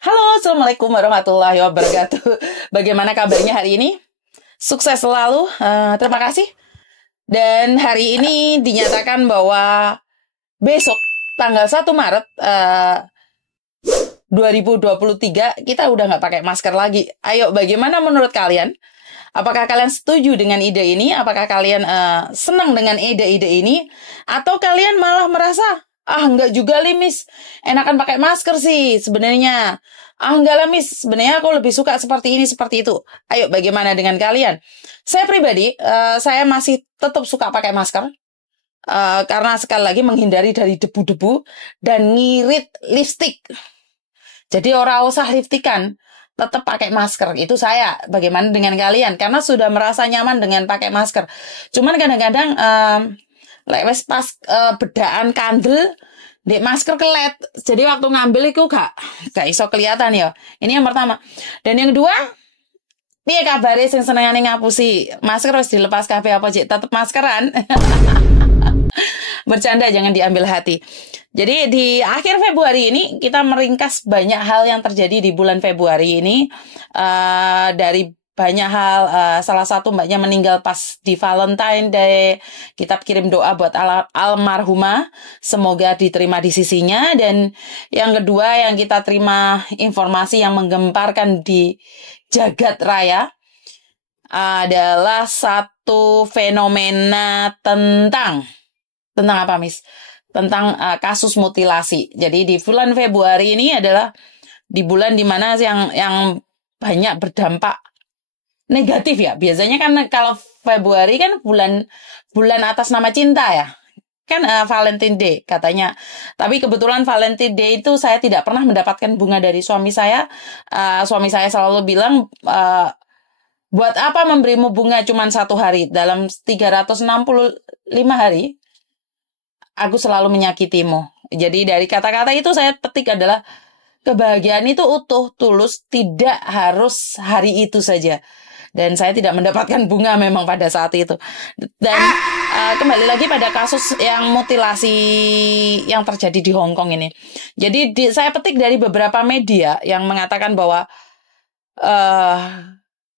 Halo, Assalamualaikum warahmatullahi wabarakatuh. Bagaimana kabarnya hari ini? Sukses selalu, terima kasih. Dan hari ini dinyatakan bahwa besok, tanggal 1 Maret 2023, kita udah nggak pakai masker lagi. Ayo, bagaimana menurut kalian? Apakah kalian setuju dengan ide ini? Apakah kalian senang dengan ide-ide ini? Atau kalian malah merasa, enggak juga li, Miss. Enakan pakai masker sih sebenarnya. Enggak lah, Miss. Sebenarnya aku lebih suka seperti ini, seperti itu. Ayo, bagaimana dengan kalian? Saya pribadi, saya masih tetap suka pakai masker. Karena sekali lagi menghindari dari debu-debu dan ngirit lipstik. Jadi orang usah lipstikan, tetap pakai masker. Itu saya. Bagaimana dengan kalian? Karena sudah merasa nyaman dengan pakai masker. Cuman kadang-kadang lewes pas bedaan kandel di masker kelet. Jadi waktu ngambil itu gak iso kelihatan ya. Ini yang pertama. Dan yang kedua, piye kabare sing senengane ngapusi masker harus dilepas kabeh apa cik? Tetep maskeran. Bercanda, jangan diambil hati. Jadi di akhir Februari ini kita meringkas banyak hal yang terjadi di bulan Februari ini. Dari banyak hal, salah satu mbaknya meninggal pas di Valentine Day. Kita kirim doa buat almarhumah, semoga diterima di sisinya. Dan yang kedua yang kita terima informasi yang menggemparkan di jagat raya adalah satu fenomena tentang apa, Miss? Tentang kasus mutilasi. Jadi di bulan Februari ini adalah di bulan dimana yang banyak berdampak negatif ya. Biasanya kan kalau Februari kan bulan atas nama cinta ya. Kan Valentine Day katanya. Tapi kebetulan Valentine Day itu saya tidak pernah mendapatkan bunga dari suami saya. Suami saya selalu bilang, buat apa memberimu bunga cuma 1 hari? Dalam 365 hari, aku selalu menyakitimu. Jadi dari kata-kata itu saya petik adalah kebahagiaan itu utuh, tulus, tidak harus hari itu saja. Dan saya tidak mendapatkan bunga memang pada saat itu. Dan kembali lagi pada kasus yang mutilasi yang terjadi di Hong Kong ini. Jadi saya petik dari beberapa media yang mengatakan bahwa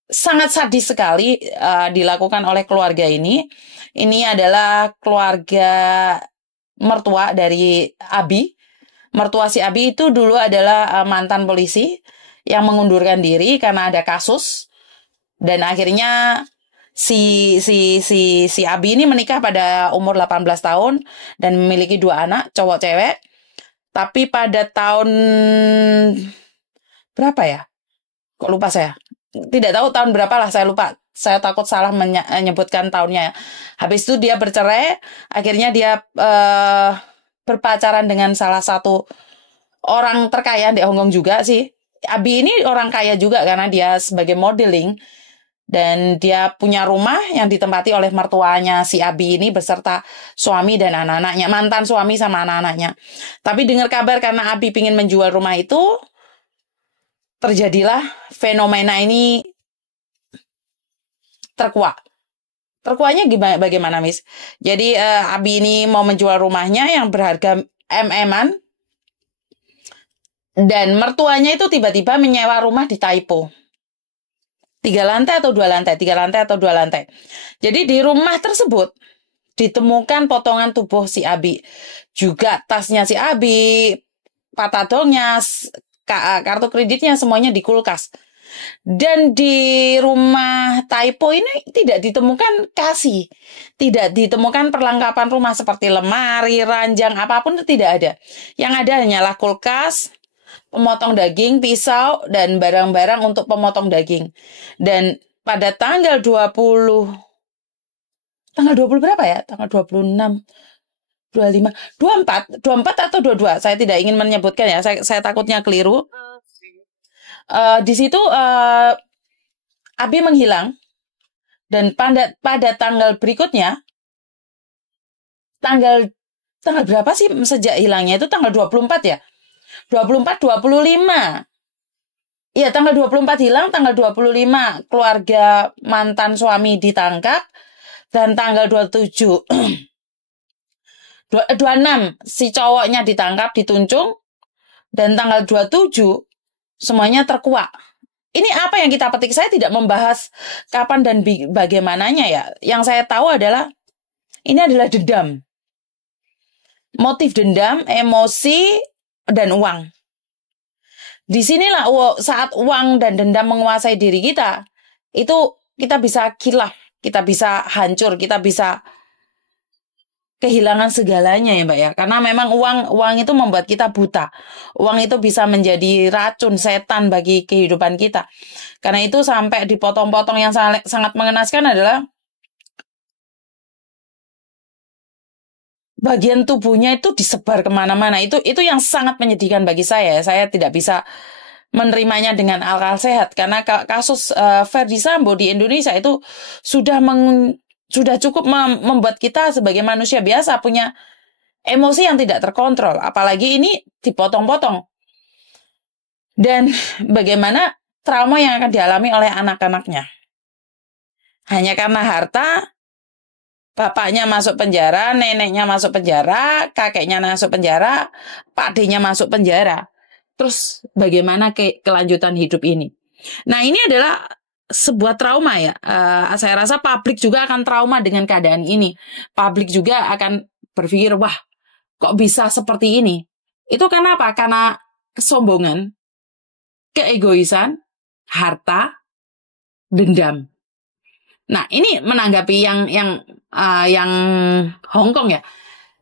sangat sadis sekali dilakukan oleh keluarga ini. Ini adalah keluarga mertua dari Abi. Mertua si Abi itu dulu adalah mantan polisi yang mengundurkan diri karena ada kasus, dan akhirnya si Abi ini menikah pada umur 18 tahun dan memiliki 2 anak, cowok cewek. Tapi pada tahun berapa ya? Kok lupa saya? Tidak tahu tahun berapa lah, saya lupa. Saya takut salah menyebutkan tahunnya. Habis itu dia bercerai, akhirnya dia berpacaran dengan salah satu orang terkaya di Hong Kong juga sih. Abi ini orang kaya juga karena dia sebagai modeling. Dan dia punya rumah yang ditempati oleh mertuanya si Abi ini beserta suami dan anak-anaknya. Mantan suami sama anak-anaknya. Tapi dengar kabar karena Abi ingin menjual rumah itu, terjadilah fenomena ini terkuak. Terkuaknya bagaimana, Miss? Jadi Abi ini mau menjual rumahnya yang berharga MM-an, dan mertuanya itu tiba-tiba menyewa rumah di Taipo. 3 lantai atau 2 lantai? 3 lantai atau 2 lantai. Jadi di rumah tersebut ditemukan potongan tubuh si Abi. Juga tasnya si Abi, patadongnya, kartu kreditnya, semuanya di kulkas. Dan di rumah Taipo ini tidak ditemukan kasih, tidak ditemukan perlengkapan rumah seperti lemari, ranjang, apapun itu tidak ada. Yang ada hanyalah kulkas, pemotong daging, pisau, dan barang-barang untuk pemotong daging. Dan pada tanggal 20 berapa ya? Tanggal 26, 25, 24 atau 22. Saya tidak ingin menyebutkan ya, saya takutnya keliru. Di situ Abi menghilang, dan pada tanggal berikutnya, tanggal berapa sih sejak hilangnya itu? Tanggal 24 ya? 24, 25. Iya, tanggal 24 hilang, tanggal 25 keluarga mantan suami ditangkap, dan tanggal 27 26 si cowoknya ditangkap, dituncung, dan tanggal 27 semuanya terkuak. Ini apa yang kita petik? Saya tidak membahas kapan dan bagaimananya ya. Yang saya tahu adalah ini adalah dendam. Motif dendam, emosi, dan uang. Disinilah saat uang dan dendam menguasai diri kita, itu kita bisa khilaf, kita bisa hancur, kita bisa kehilangan segalanya ya Mbak ya. Karena memang uang itu membuat kita buta. Uang itu bisa menjadi racun, setan bagi kehidupan kita. Karena itu sampai dipotong-potong yang sangat mengenaskan adalah bagian tubuhnya itu disebar kemana-mana. Itu yang sangat menyedihkan bagi saya. Saya tidak bisa menerimanya dengan akal sehat. Karena kasus Ferdy Sambo di Indonesia itu sudah cukup membuat kita sebagai manusia biasa punya emosi yang tidak terkontrol. Apalagi ini dipotong-potong. Dan bagaimana trauma yang akan dialami oleh anak-anaknya. Hanya karena harta, bapaknya masuk penjara, neneknya masuk penjara, kakeknya masuk penjara, pakdenya masuk penjara. Terus bagaimana kelanjutan hidup ini? Nah, ini adalah sebuah trauma ya. Saya rasa publik juga akan trauma dengan keadaan ini. Publik juga akan berpikir, wah, kok bisa seperti ini? Itu karena apa? Karena kesombongan, keegoisan, harta, dendam. Nah, ini menanggapi yang Hong Kong ya.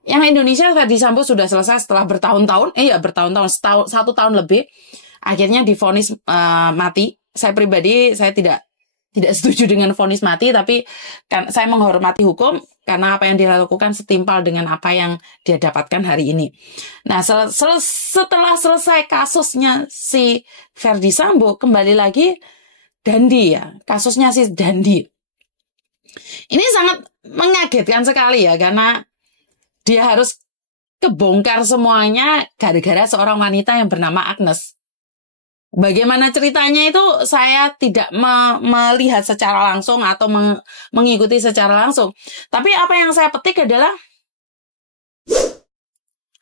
Yang Indonesia Ferdy Sambo sudah selesai setelah bertahun-tahun, satu tahun lebih, akhirnya divonis mati. Saya pribadi, saya tidak setuju dengan vonis mati, tapi saya menghormati hukum karena apa yang dia lakukan setimpal dengan apa yang dia dapatkan hari ini. Nah, setelah selesai kasusnya si Ferdy Sambo, kembali lagi Dandi ya, kasusnya si Dandi. Ini sangat mengagetkan sekali ya, karena dia harus kebongkar semuanya gara-gara seorang wanita yang bernama Agnes. Bagaimana ceritanya itu saya tidak melihat secara langsung atau mengikuti secara langsung. Tapi apa yang saya petik adalah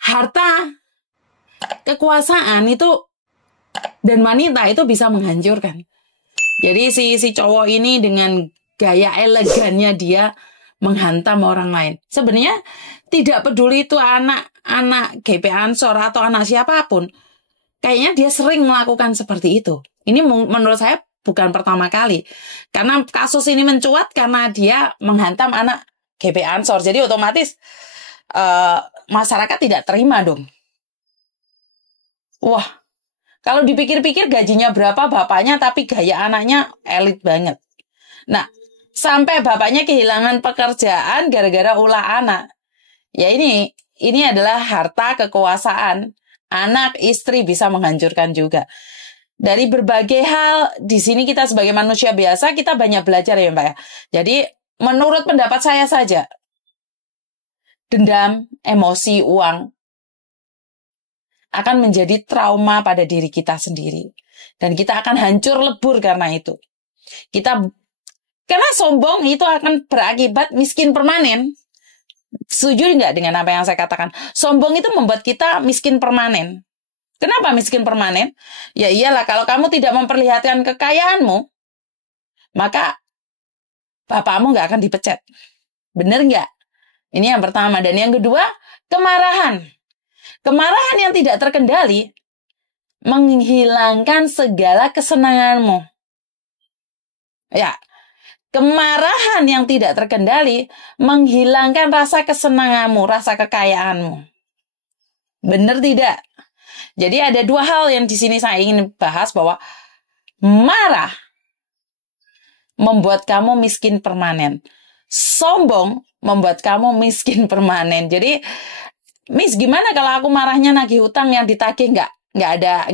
harta, kekuasaan itu dan wanita itu bisa menghancurkan. Jadi si cowok ini dengan gaya elegannya dia menghantam orang lain. Sebenarnya tidak peduli itu anak GP Ansor atau anak siapapun. Kayaknya dia sering melakukan seperti itu. Ini menurut saya bukan pertama kali. Karena kasus ini mencuat karena dia menghantam anak GP Ansor. Jadi otomatis masyarakat tidak terima dong. Wah, kalau dipikir-pikir gajinya berapa bapaknya tapi gaya anaknya elit banget. Nah, sampai bapaknya kehilangan pekerjaan gara-gara ulah anak. Ya ini adalah harta kekuasaan. Anak, istri bisa menghancurkan juga. Dari berbagai hal, di sini kita sebagai manusia biasa, kita banyak belajar ya Mbak ya. Jadi, menurut pendapat saya saja, dendam, emosi, uang, akan menjadi trauma pada diri kita sendiri. Dan kita akan hancur lebur karena itu. Karena sombong itu akan berakibat miskin permanen. Setuju nggak dengan apa yang saya katakan? Sombong itu membuat kita miskin permanen. Kenapa miskin permanen? Ya iyalah, kalau kamu tidak memperlihatkan kekayaanmu, maka bapakmu nggak akan dipecat. Bener nggak? Ini yang pertama. Dan yang kedua, kemarahan. Kemarahan yang tidak terkendali menghilangkan segala kesenanganmu. Ya, kemarahan yang tidak terkendali menghilangkan rasa kesenanganmu, rasa kekayaanmu. Benar tidak? Jadi ada dua hal yang di sini saya ingin bahas, bahwa marah membuat kamu miskin permanen. Sombong membuat kamu miskin permanen. Jadi, Miss, gimana kalau aku marahnya nagih hutang yang ditagih nggak ada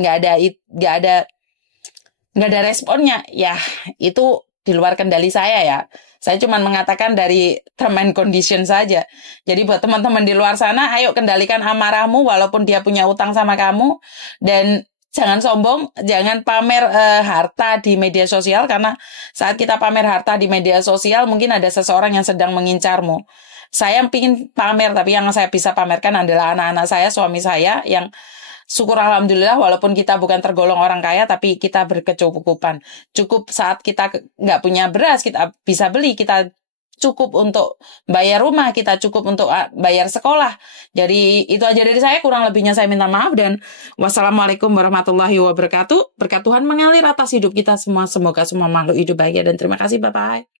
responnya? Ya, itu di luar kendali saya ya. Saya cuma mengatakan dari term and condition saja. Jadi buat teman-teman di luar sana, ayo kendalikan amarahmu walaupun dia punya utang sama kamu. Dan jangan sombong, jangan pamer harta di media sosial. Karena saat kita pamer harta di media sosial, mungkin ada seseorang yang sedang mengincarmu. Saya ingin pamer, tapi yang saya bisa pamerkan adalah anak-anak saya, suami saya, yang syukur alhamdulillah walaupun kita bukan tergolong orang kaya tapi kita berkecukupan. Cukup saat kita nggak punya beras kita bisa beli, kita cukup untuk bayar rumah, kita cukup untuk bayar sekolah. Jadi itu aja dari saya, kurang lebihnya saya minta maaf dan wassalamualaikum warahmatullahi wabarakatuh. Berkat Tuhan mengalir atas hidup kita semua. Semoga semua makhluk hidup bahagia dan terima kasih. Bye-bye.